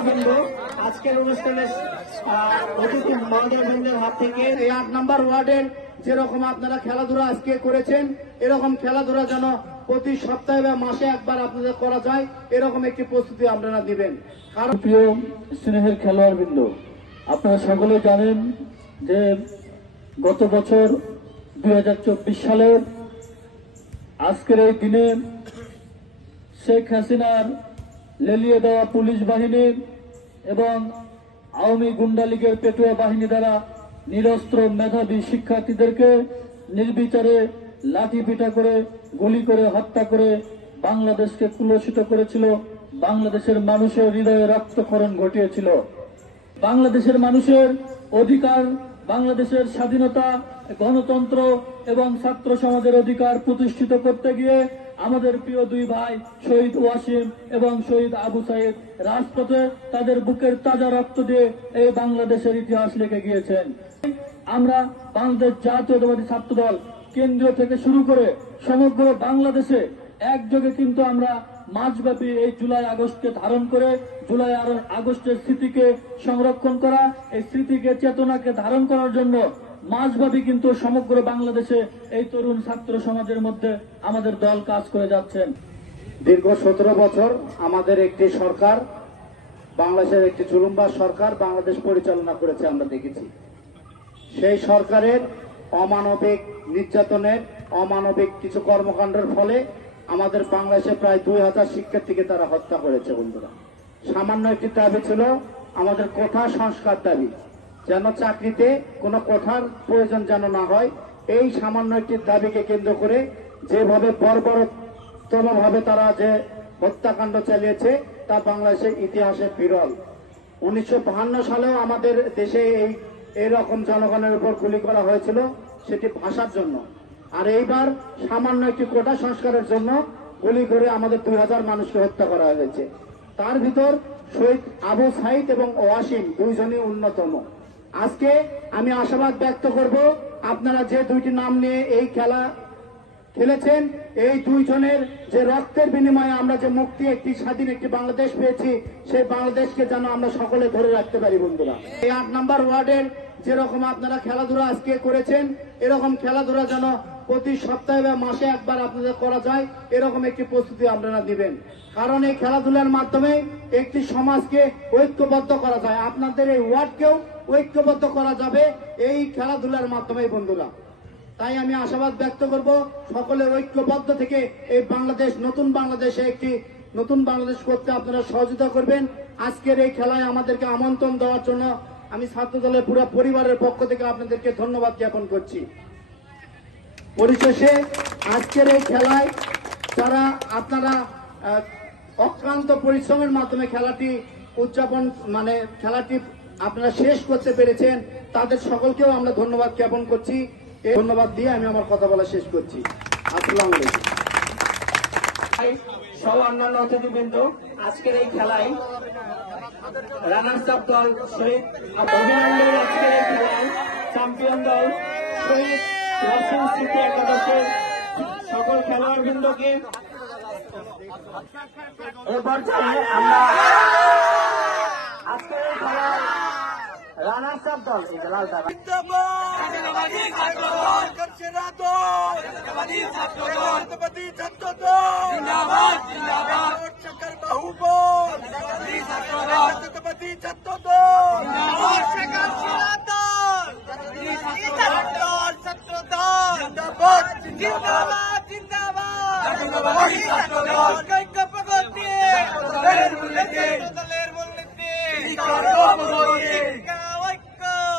খেলোয়াড়বৃন্দ আজকের অনুষ্ঠানে অতিথি মহোদয়বৃন্দের হাত থেকে এই 8 নম্বর ওয়ার্ডের যেরকম আপনারা খেলাধুলা আজকে করেছেন, এরকম খেলাধুলা যেন প্রতি সপ্তাহে বা মাসে একবার আপনাদের করা যায়, এরকম একটি প্রস্তুতি আপনারা দিবেন। কারণ প্রিয় স্নেহের খেলোয়াড়বৃন্দ, আপনারা সকলে জানেন যে গত বছর 2024 সালের আজকের এই দিনে শেখ হাসিনার লেলিয়ে দেওয়া পুলিশ বাহিনী এবং আওয়ামী গুন্ডা লীগের পেটুয়া বাহিনী দ্বারা নিরস্ত্র মেধাবী শিক্ষার্থীদেরকে নির্বিচারে লাঠি পিটা করে গুলি করে হত্যা করে বাংলাদেশকে কুলসিত করেছিল, বাংলাদেশের মানুষের হৃদয়ে রক্তক্ষরণ ঘটিয়েছিল। বাংলাদেশের মানুষের অধিকার, বাংলাদেশের স্বাধীনতা, গণতন্ত্র এবং ছাত্র সমাজের অধিকার প্রতিষ্ঠিত করতে গিয়ে আমাদের প্রিয় দুই ভাই শহীদ ওয়াসিম এবং শহীদ আবু সাইদ রাজপথে তাদের বুকের তাজা রক্ত দিয়ে এই বাংলাদেশের ইতিহাস লিখে গিয়েছেন। আমরা বাংলাদেশ জাতীয়তাবাদী ছাত্র দল কেন্দ্র থেকে শুরু করে সমগ্র বাংলাদেশে একযোগে কিন্তু আমরা মাসব্যাপী এই জুলাই আগস্টকে ধারণ করে জুলাই আগস্টের স্মৃতিকে সংরক্ষণ করা, এই স্মৃতিকে চেতনাকে ধারণ করার জন্য মাসব্যাপী কিন্তু সমগ্র বাংলাদেশে এই তরুণ ছাত্র সমাজের মধ্যে আমাদের দল কাজ করে যাচ্ছেন। দীর্ঘ 17 বছর আমাদের একটি সরকার, বাংলাদেশের একটি জুলুমবাজ সরকার বাংলাদেশ পরিচালনা করেছে, আমরা দেখেছি। সেই সরকারের অমানবিক নির্যাতনের, অমানবিক কিছু কর্মকাণ্ডের ফলে আমাদের বাংলাদেশে প্রায় 2000 শিক্ষার্থীকে তারা হত্যা করেছে। বন্ধুরা, সামান্য একটি দাবি ছিল আমাদের কোঠা সংস্কার দাবি, যেন চাকরিতে কোনো কোঠার প্রয়োজন যেন না হয়। এই সামান্য একটি দাবিকে কেন্দ্র করে যেভাবে বর্বরতম ভাবে তারা যে হত্যাকাণ্ড চালিয়েছে তা বাংলাদেশের ইতিহাসে বিরল। 1952 সালেও আমাদের দেশে এইরকম জনগণের উপর গুলি করা হয়েছিল, সেটি ভাষার জন্য। আর এইবার সামান্য একটি কোটা সংস্কারের জন্য গুলি করে আমাদের 2000 মানুষকে হত্যা করা হয়েছে। তার ভিতর শহীদ আবু সাইদ এবং ওয়াসিম দুইজনই অন্যতম। আজকে আমি আশাবাদ ব্যক্ত করব, আপনারা যে দুইটি নাম নিয়ে এই খেলা খেলেছেন, এই দুইজনের যে রক্তের বিনিময়ে আমরা যে মুক্তি, একটি স্বাধীন একটি বাংলাদেশ পেয়েছি, সেই বাংলাদেশকে যেন আমরা সকলে ধরে রাখতে পারি। বন্ধুরা, এই 8 নম্বর ওয়ার্ডের যেরকম আপনারা খেলাধুলা আজকে করেছেন, এরকম খেলাধুলা যেন প্রতি সপ্তাহে বা মাসে একবার আপনাদের করা যায়, এরকম একটি প্রস্তুতি আপনারা দিবেন। কারণ এই খেলাধুলার মাধ্যমে একটি সমাজকে ঐক্যবদ্ধ করা যায়, আপনাদের এই ওয়ার্ডকেও ঐক্যবদ্ধ করা যাবে এই খেলাধুলার মাধ্যমে। বন্ধুরা, তাই আমি আশাবাদ ব্যক্ত করব সকলের ঐক্যবদ্ধ থেকে এই বাংলাদেশ, নতুন বাংলাদেশে একটি নতুন বাংলাদেশ করতে আপনারা সহযোগিতা করবেন। আজকের এই খেলায় আমাদেরকে আমন্ত্রণ দেওয়ার জন্য আমি ছাত্র দলের পুরো পরিবারের পক্ষ থেকে আপনাদেরকে ধন্যবাদ জ্ঞাপন করছি। পরিশেষে আজকের এই খেলায় যারা আপনারা অক্লান্ত পরিশ্রমের মাধ্যমে খেলাটি উদযাপন খেলাটি আপনারা শেষ করতে পেরেছেন, তাদের সকলকেও আমরা ধন্যবাদ জ্ঞাপন করছি। এই ধন্যবাদ দিয়ে আমি আমার কথা বলা শেষ করছি। আসসালামু আলাইকুম। সব অন্যান্য অতিথিবৃন্দ, আজকের এই খেলায় রানার্স আপ দল শহীদ অভিনন্দন, আজকের এই খেলায় চ্যাম্পিয়ন দল শহীদ ওয়াসিম স্মৃতি একাদশের সকল খেলোয়াড়বৃন্দকে এ পর্যায়ে আমরা আজকের এই খেলায় রানার্স আপ দল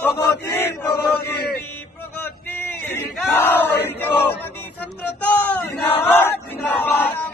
প্রগতি প্রগতি প্রগতি ছাত্রতা জিন্দাবাদ জিন্দাবাদ।